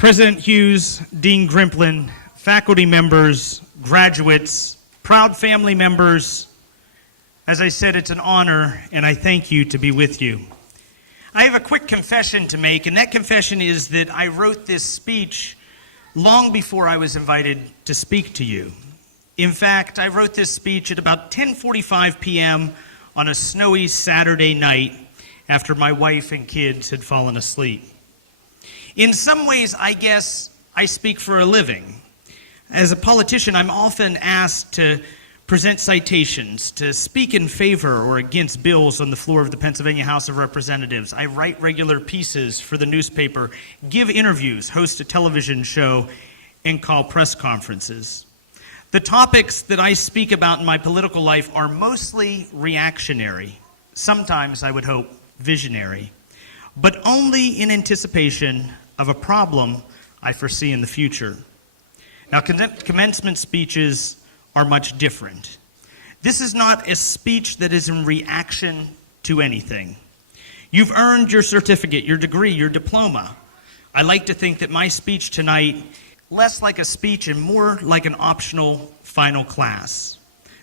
President Hughes, Dean Grimplin, faculty members, graduates, proud family members, as I said, it's an honor, and I thank you to be with you. I have a quick confession to make, and that confession is that I wrote this speech long before I was invited to speak to you. In fact, I wrote this speech at about 10:45 p.m. on a snowy Saturday night after my wife and kids had fallen asleep. In some ways, I guess I speak for a living. As a politician, I'm often asked to present citations, to speak in favor or against bills on the floor of the Pennsylvania House of Representatives. I write regular pieces for the newspaper, give interviews, host a television show, and call press conferences. The topics that I speak about in my political life are mostly reactionary, sometimes, I would hope, visionary, but only in anticipation of a problem I foresee in the future. Now, commencement speeches are much different. This is not a speech that is in reaction to anything. You've earned your certificate, your degree, your diploma. I like to think that my speech tonight, less like a speech and more like an optional final class.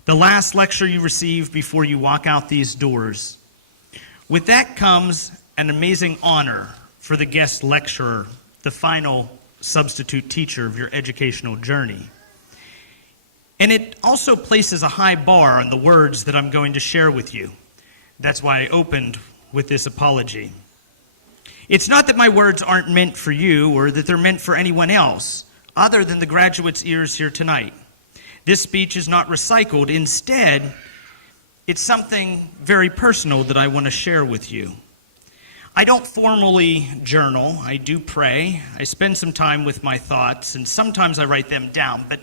The last lecture you receive before you walk out these doors. With that comes an amazing honor for the guest lecturer, the final substitute teacher of your educational journey. And it also places a high bar on the words that I'm going to share with you. That's why I opened with this apology. It's not that my words aren't meant for you or that they're meant for anyone else other than the graduates' ears here tonight. This speech is not recycled. Instead, it's something very personal that I want to share with you. I don't formally journal. I do pray. I spend some time with my thoughts, and sometimes I write them down, but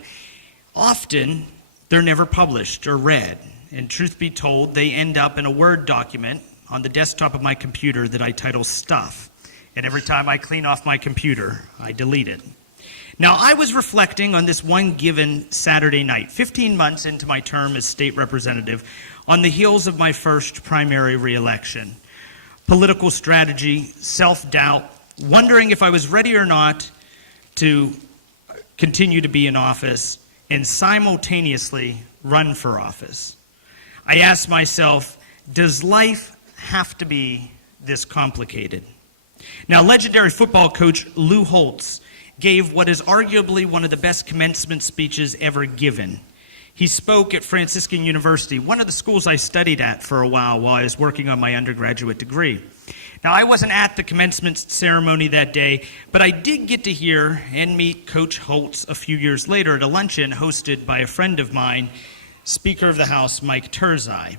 often they're never published or read. And truth be told, they end up in a Word document on the desktop of my computer that I title Stuff. And every time I clean off my computer, I delete it. Now, I was reflecting on this one given Saturday night, 15 months into my term as state representative, on the heels of my first primary re-election. Political strategy, self-doubt, wondering if I was ready or not to continue to be in office and simultaneously run for office. I asked myself, does life have to be this complicated? Now, legendary football coach Lou Holtz gave what is arguably one of the best commencement speeches ever given. He spoke at Franciscan University, one of the schools I studied at for a while I was working on my undergraduate degree. Now, I wasn't at the commencement ceremony that day, but I did get to hear and meet Coach Holtz a few years later at a luncheon hosted by a friend of mine, Speaker of the House Mike Turzai.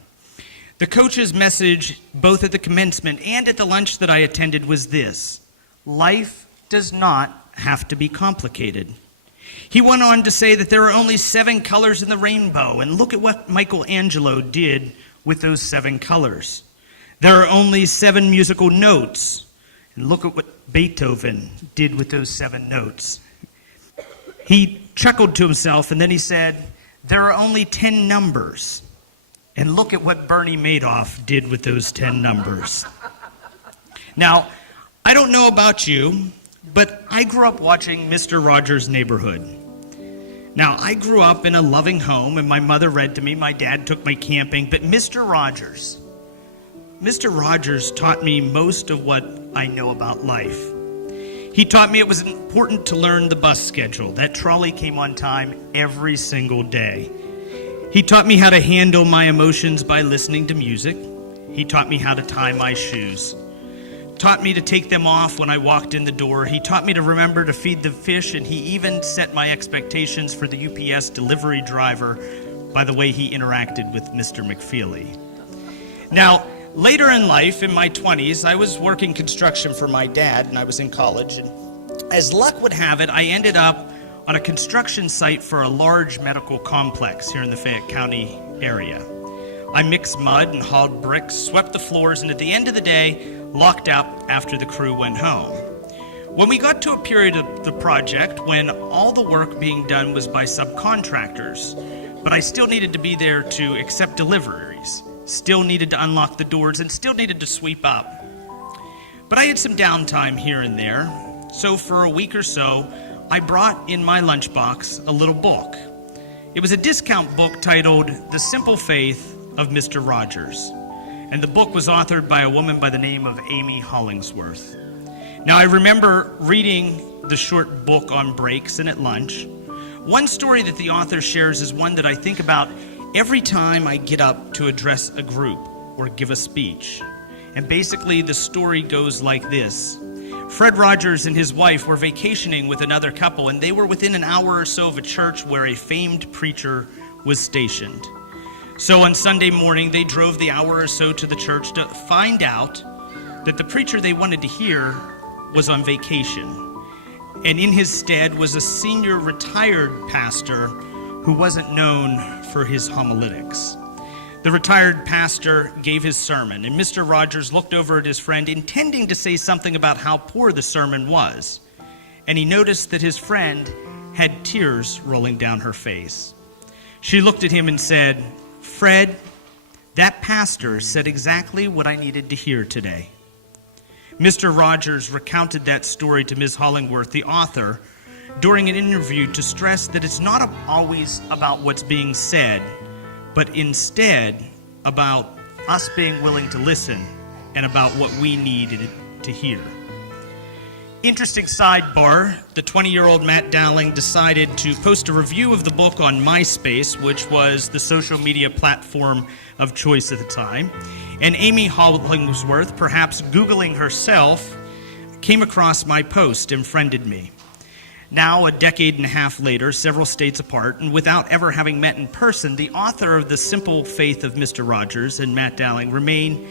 The coach's message, both at the commencement and at the lunch that I attended, was this: life does not have to be complicated. He went on to say that there are only 7 colors in the rainbow, and look at what Michelangelo did with those 7 colors. There are only 7 musical notes, and look at what Beethoven did with those 7 notes. He chuckled to himself, and then he said, there are only 10 numbers, and look at what Bernie Madoff did with those 10 numbers. Now, I don't know about you, but I grew up watching Mr. Rogers' Neighborhood. Now, I grew up in a loving home, and my mother read to me, my dad took me camping, but Mr. Rogers taught me most of what I know about life. He taught me it was important to learn the bus schedule. That trolley came on time every single day. He taught me how to handle my emotions by listening to music. He taught me how to tie my shoes. Taught me to take them off when I walked in the door. He taught me to remember to feed the fish, and he even set my expectations for the UPS delivery driver by the way he interacted with Mr. McFeely. Now, later in life, in my 20s, I was working construction for my dad, and I was in college. And as luck would have it, I ended up on a construction site for a large medical complex here in the Fayette County area. I mixed mud and hauled bricks, swept the floors, and at the end of the day, locked up after the crew went home. When we got to a period of the project when all the work being done was by subcontractors, but I still needed to be there to accept deliveries, still needed to unlock the doors, and still needed to sweep up. But I had some downtime here and there, So for a week or so, I brought in my lunchbox a little book. It was a discount book titled The Simple Faith of Mr. Rogers. And the book was authored by a woman by the name of Amy Hollingsworth. Now, I remember reading the short book on breaks and at lunch. One story that the author shares is one that I think about every time I get up to address a group or give a speech. And basically, the story goes like this. Fred Rogers and his wife were vacationing with another couple, and they were within an hour or so of a church where a famed preacher was stationed. So on Sunday morning, they drove the hour or so to the church to find out that the preacher they wanted to hear was on vacation. And in his stead was a senior retired pastor who wasn't known for his homiletics. The retired pastor gave his sermon, and Mr. Rogers looked over at his friend, intending to say something about how poor the sermon was. And he noticed that his friend had tears rolling down her face. She looked at him and said, "Fred, that pastor said exactly what I needed to hear today." Mr. Rogers recounted that story to Ms. Hollingworth, the author, during an interview to stress that it's not always about what's being said, but instead about us being willing to listen and about what we needed to hear. Interesting sidebar, the 20-year-old Matt Dowling decided to post a review of the book on MySpace, which was the social media platform of choice at the time. And Amy Hollingsworth, perhaps Googling herself, came across my post and friended me. Now, a decade and a half later, several states apart, and without ever having met in person, the author of The Simple Faith of Mr. Rogers and Matt Dowling remain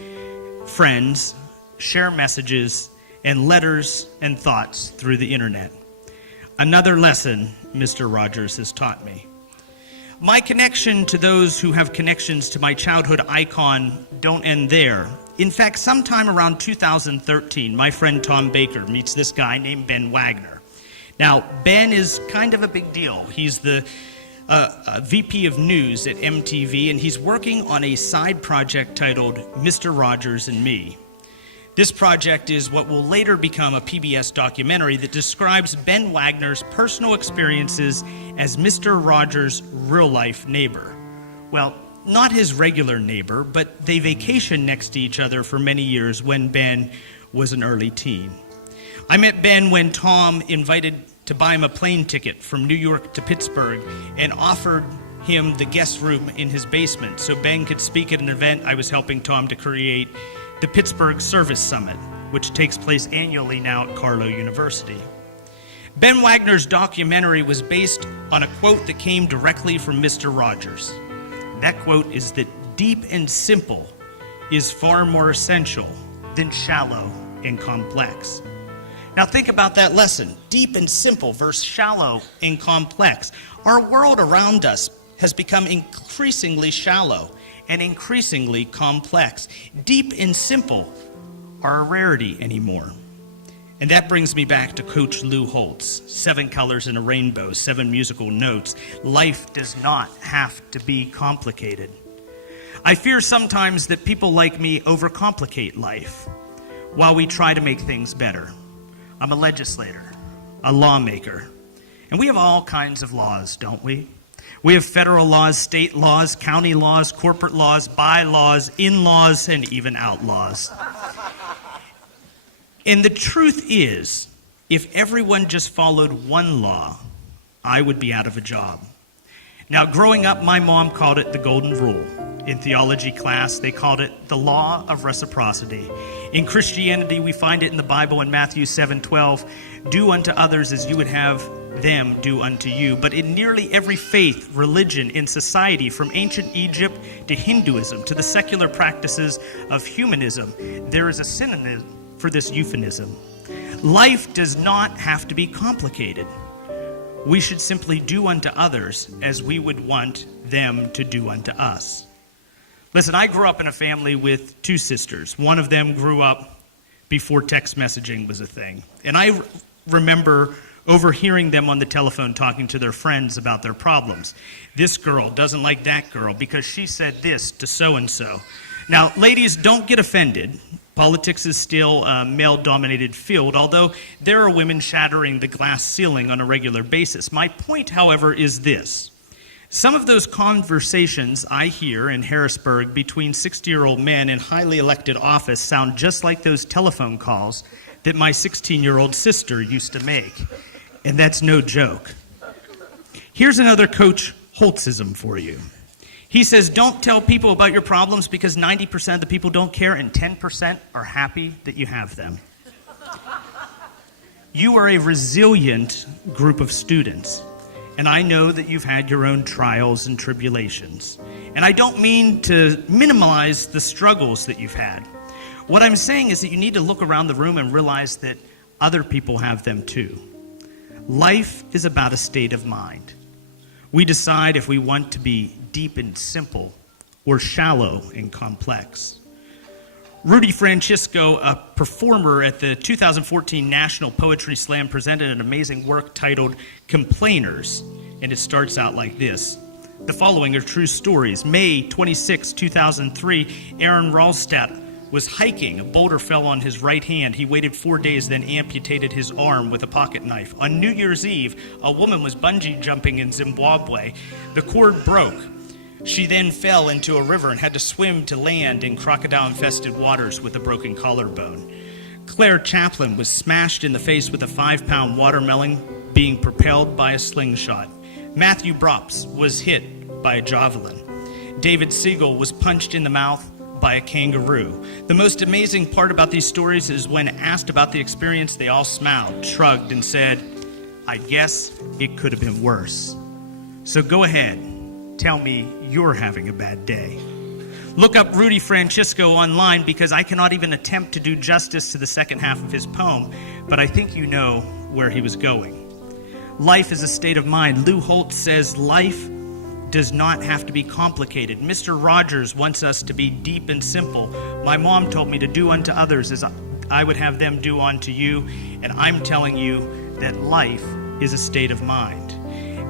friends, share messages, and letters and thoughts through the internet. Another lesson Mr. Rogers has taught me. My connection to those who have connections to my childhood icon don't end there. In fact, sometime around 2013, my friend Tom Baker meets this guy named Ben Wagner. Now, Ben is kind of a big deal. He's the VP of News at MTV, and he's working on a side project titled Mr. Rogers and Me. This project is what will later become a PBS documentary that describes Ben Wagner's personal experiences as Mr. Rogers' real-life neighbor. Well, not his regular neighbor, but they vacationed next to each other for many years when Ben was an early teen. I met Ben when Tom invited to buy him a plane ticket from New York to Pittsburgh and offered him the guest room in his basement so Ben could speak at an event I was helping Tom to create, the Pittsburgh Service Summit, which takes place annually now at Carlow University. Ben Wagner's documentary was based on a quote that came directly from Mr. Rogers. That quote is that deep and simple is far more essential than shallow and complex. Now think about that lesson, deep and simple versus shallow and complex. Our world around us has become increasingly shallow and increasingly complex. Deep and simple are a rarity anymore. And that brings me back to Coach Lou Holtz, 7 colors in a rainbow, 7 musical notes. Life does not have to be complicated. I fear sometimes that people like me overcomplicate life while we try to make things better. I'm a legislator, a lawmaker, and we have all kinds of laws, don't we? We have federal laws, state laws, county laws, corporate laws, bylaws, in-laws, and even outlaws. And the truth is, if everyone just followed one law, I would be out of a job. Now, growing up, my mom called it the golden rule. In theology class, they called it the law of reciprocity. In Christianity, we find it in the Bible in Matthew 7:12, do unto others as you would have them do unto you. But in nearly every faith, religion, in society, from ancient Egypt to Hinduism to the secular practices of humanism, there is a synonym for this euphemism. Life does not have to be complicated. We should simply do unto others as we would want them to do unto us. Listen, I grew up in a family with 2 sisters. One of them grew up before text messaging was a thing. And I remember overhearing them on the telephone talking to their friends about their problems. This girl doesn't like that girl because she said this to so-and-so. Now, ladies, don't get offended. Politics is still a male-dominated field, although there are women shattering the glass ceiling on a regular basis. My point, however, is this. Some of those conversations I hear in Harrisburg between 60-year-old men in highly elected office sound just like those telephone calls that my 16-year-old sister used to make. And that's no joke. Here's another Coach Holtzism for you. He says, don't tell people about your problems because 90% of the people don't care and 10% are happy that you have them. You are a resilient group of students, and I know that you've had your own trials and tribulations. And I don't mean to minimize the struggles that you've had. What I'm saying is that you need to look around the room and realize that other people have them too. Life is about a state of mind. We decide if we want to be deep and simple or shallow and complex. Rudy Francisco, a performer at the 2014 National Poetry Slam, presented an amazing work titled Complainers, and it starts out like this. The following are true stories. May 26, 2003, Aaron Ralstad was hiking. A boulder fell on his right hand. He waited 4 days, then amputated his arm with a pocket knife. On New Year's Eve, a woman was bungee jumping in Zimbabwe. The cord broke. She then fell into a river and had to swim to land in crocodile-infested waters with a broken collarbone. Claire Chaplin was smashed in the face with a 5-pound watermelon being propelled by a slingshot. Matthew Brops was hit by a javelin. David Siegel was punched in the mouth by a kangaroo. The most amazing part about these stories is when asked about the experience, they all smiled, shrugged, and said, I guess it could have been worse. So go ahead, tell me you're having a bad day. Look up Rudy Francisco online because I cannot even attempt to do justice to the second half of his poem, but I think you know where he was going. Life is a state of mind. Lou Holtz says life does not have to be complicated. Mr. Rogers wants us to be deep and simple. My mom told me to do unto others as I would have them do unto you, and I'm telling you that life is a state of mind.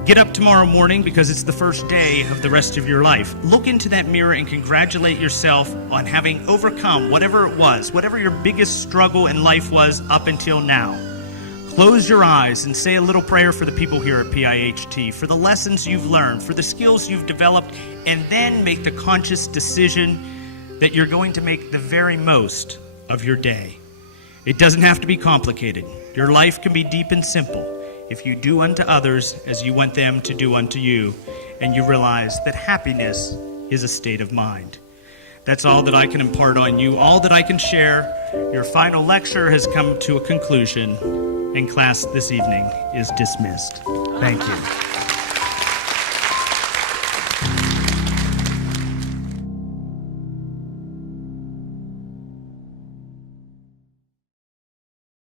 Get up tomorrow morning because it's the first day of the rest of your life. Look into that mirror and congratulate yourself on having overcome whatever it was, whatever your biggest struggle in life was up until now. Close your eyes and say a little prayer for the people here at PIHT, for the lessons you've learned, for the skills you've developed, and then make the conscious decision that you're going to make the very most of your day. It doesn't have to be complicated. Your life can be deep and simple if you do unto others as you want them to do unto you, and you realize that happiness is a state of mind. That's all that I can impart on you, all that I can share. Your final lecture has come to a conclusion, and class this evening is dismissed. Thank you.